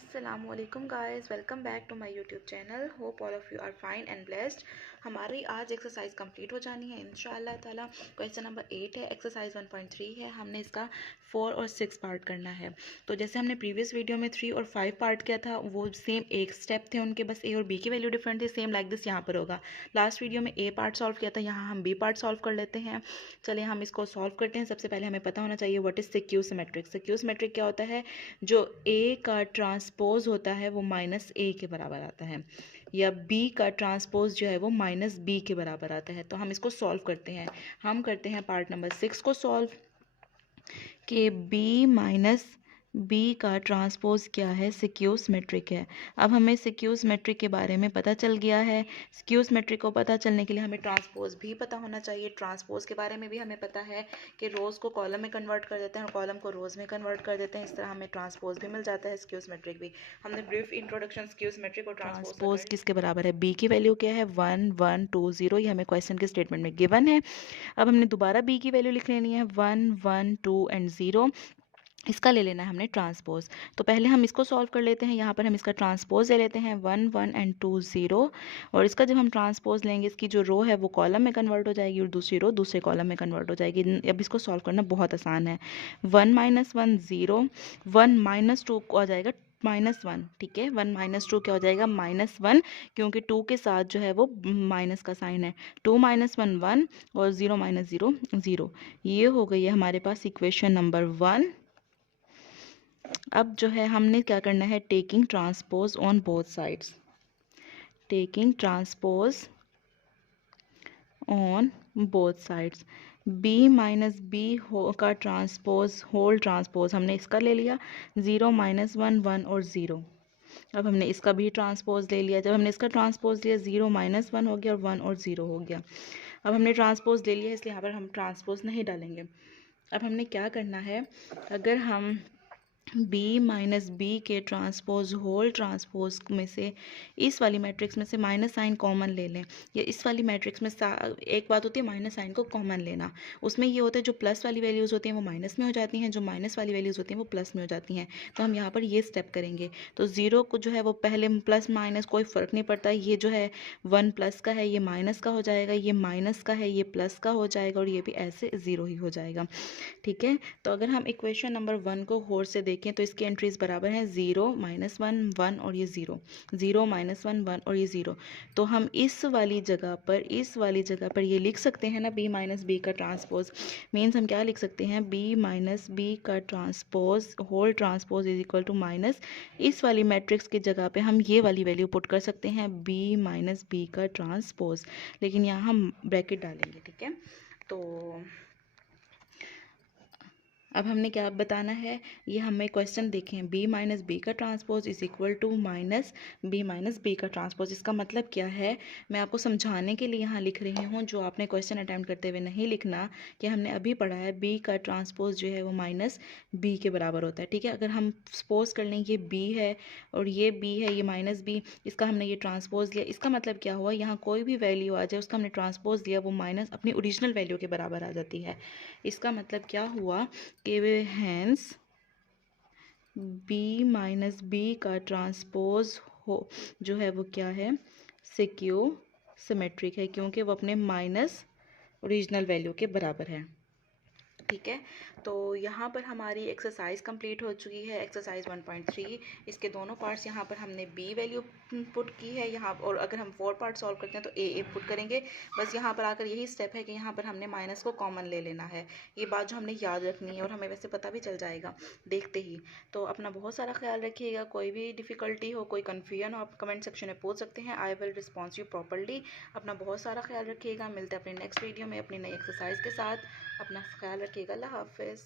अस्सलामुअलैकुम guys, welcome back to my YouTube channel. Hope all of you are fine and blessed. हमारी आज exercise complete हो जानी है इंशाअल्लाह ताला। क्वेश्चन नंबर 8 है, एक्सरसाइज 1.3 है। हमने इसका 4 और 6 पार्ट करना है। तो जैसे हमने प्रीवियस वीडियो में 3 और 5 पार्ट किया था, वो सेम एक स्टेप थे उनके, बस ए और बी की वैल्यू डिफरेंट थी। सेम लाइक दिस यहाँ पर होगा। लास्ट वीडियो में ए पार्ट सॉल्व किया था, यहाँ हम बी पार्ट सॉल्व कर लेते हैं। चलिए हम इसको सॉल्व करते हैं। सबसे पहले हमें पता होना चाहिए व्हाट इज सिक्यू सिमेट्रिक। सिक्यू सिमेट्रिक क्या होता है? जो ए का ट्रांसपोज होता है वो माइनस ए के बराबर आता है, या बी का ट्रांसपोज जो है वो माइनस बी के बराबर आता है। तो हम इसको सॉल्व करते हैं। हम करते हैं पार्ट नंबर 6 को सॉल्व, कि बी माइनस बी का ट्रांसपोज क्या है? सिक्यू सिमेट्रिक है। अब हमें सिक्यू सिमेट्रिक के बारे में पता चल गया है। सिक्यू सिमेट्रिक को पता चलने के लिए हमें ट्रांसपोज भी पता होना चाहिए। ट्रांसपोज के बारे में भी हमें पता है कि रोज़ को कॉलम में कन्वर्ट कर देते हैं और कॉलम को रोज़ में कन्वर्ट कर देते हैं। इस तरह हमें ट्रांसपोज भी मिल जाता है, सिक्यू सिमेट्रिक भी। हमने ब्रीफ इंट्रोडक्शन सिक्यू सिमेट्रिक और ट्रांसपोज किसके बराबर है? बी की वैल्यू क्या है? 1 1 2 0। ये हमें क्वेश्चन के स्टेटमेंट में गिवन है। अब हमने दोबारा बी की वैल्यू लिख लेनी है, 1 1 2 एंड 0। इसका ले लेना है हमने ट्रांसपोज। तो पहले हम इसको सॉल्व कर लेते हैं। यहाँ पर हम इसका ट्रांसपोज ले लेते हैं, 1 1 एंड 2 0। और इसका जब हम ट्रांसपोज लेंगे, इसकी जो रो है वो कॉलम में कन्वर्ट हो जाएगी और दूसरी रो दूसरे कॉलम में कन्वर्ट हो जाएगी। अब इसको सॉल्व करना बहुत आसान है। 1 - 1 0, 1 - 2 आ जाएगा -1। ठीक है, 1 - 2 क्या हो जाएगा? -1, क्योंकि 2 के साथ जो है वो माइनस का साइन है। 2 - 1 1 और 0 - 0 0। ये हो गई है हमारे पास इक्वेशन नंबर 1। अब जो है हमने क्या करना है? Taking transpose on both sides. Taking transpose on both sides. b minus B का ट्रांसपोज, होल ट्रांसपोज हमने इसका ले लिया, 0 - 1 1 और 0। अब हमने इसका भी ट्रांसपोज ले लिया। जब हमने इसका ट्रांसपोज लिया, 0 - 1 हो गया और 1 और 0 हो गया। अब हमने ट्रांसपोज ले लिया, इसलिए यहाँ पर हम ट्रांसपोज नहीं डालेंगे। अब हमने क्या करना है? अगर हम b माइनस बी के ट्रांसपोज, होल ट्रांसपोज में से इस वाली मैट्रिक्स में से माइनस साइन कॉमन ले लें, या इस वाली मैट्रिक्स में एक बात होती है माइनस साइन को कॉमन लेना। उसमें ये होता है जो प्लस वाली वैल्यूज़ होती हैं वो माइनस में हो जाती हैं, जो माइनस वाली वैल्यूज़ होती हैं वो प्लस में हो जाती हैं। तो हम यहाँ पर ये स्टेप करेंगे। तो 0 को जो है वो पहले प्लस माइनस कोई फ़र्क नहीं पड़ता। ये जो है 1 प्लस का है, ये माइनस का हो जाएगा, ये माइनस का है, ये प्लस का हो जाएगा, और ये भी ऐसे 0 ही हो जाएगा। ठीक है, तो अगर हम इक्वेशन नंबर 1 को होर से देखें तो इसकी एंट्रीज बराबर हैं, 0 - 1 1 और ये 0, 0 - 1 1 और ये 0। तो हम इस वाली जगह पर ये लिख सकते हैं ना, b माइनस बी का ट्रांसपोज। मीन्स हम क्या लिख सकते हैं? b माइनस बी का transpose, whole transpose is equal to minus, इस वाली मैट्रिक्स की जगह पे हम ये वाली वैल्यू पुट कर सकते हैं, b माइनस बी का ट्रांसपोज। लेकिन यहाँ हम ब्रैकेट डालेंगे। ठीक है, तो अब हमने क्या बताना है? ये हमें क्वेश्चन देखें, b माइनस बी का transpose is equal to minus B minus B का ट्रांसपोज। इसका मतलब क्या है? मैं आपको समझाने के लिए यहाँ लिख रही हूँ, जो आपने क्वेश्चन अटैम्प्ट करते हुए नहीं लिखना। कि हमने अभी पढ़ा है b का ट्रांसपोज जो है वो माइनस b के बराबर होता है। ठीक है, अगर हम सपोज कर लें ये b है और ये b है, ये माइनस b, इसका हमने ये ट्रांसपोज लिया। इसका मतलब क्या हुआ? यहाँ कोई भी वैल्यू आ जाए, उसका हमने ट्रांसपोज दिया, वो माइनस अपनी ओरिजिनल वैल्यू के बराबर आ जाती है। इसका मतलब क्या हुआ? कि हैंस b माइनस बी का ट्रांसपोज हो जो है वो क्या है? सिक्यू सिमेट्रिक है, क्योंकि वो अपने माइनस ओरिजिनल वैल्यू के बराबर है। ठीक है, तो यहाँ पर हमारी एक्सरसाइज कंप्लीट हो चुकी है, एक्सरसाइज 1.3। इसके दोनों पार्ट्स यहाँ पर हमने b वैल्यू पुट की है यहाँ, और अगर हम 4 पार्ट सॉल्व करते हैं तो a पुट करेंगे। बस यहाँ पर आकर यही स्टेप है कि यहाँ पर हमने माइनस को कॉमन ले लेना है। ये बात जो हमने याद रखनी है, और हमें वैसे पता भी चल जाएगा देखते ही। तो अपना बहुत सारा ख्याल रखिएगा। कोई भी डिफ़िकल्टी हो, कोई कन्फ्यूजन हो, आप कमेंट सेक्शन में पूछ सकते हैं। I will response you properly. अपना बहुत सारा ख्याल रखिएगा। मिलते हैं अपनी नेक्स्ट वीडियो में अपनी नई एक्सरसाइज के साथ। अपना ख्याल रखिएगा। अल्लाह हाफ़िज़।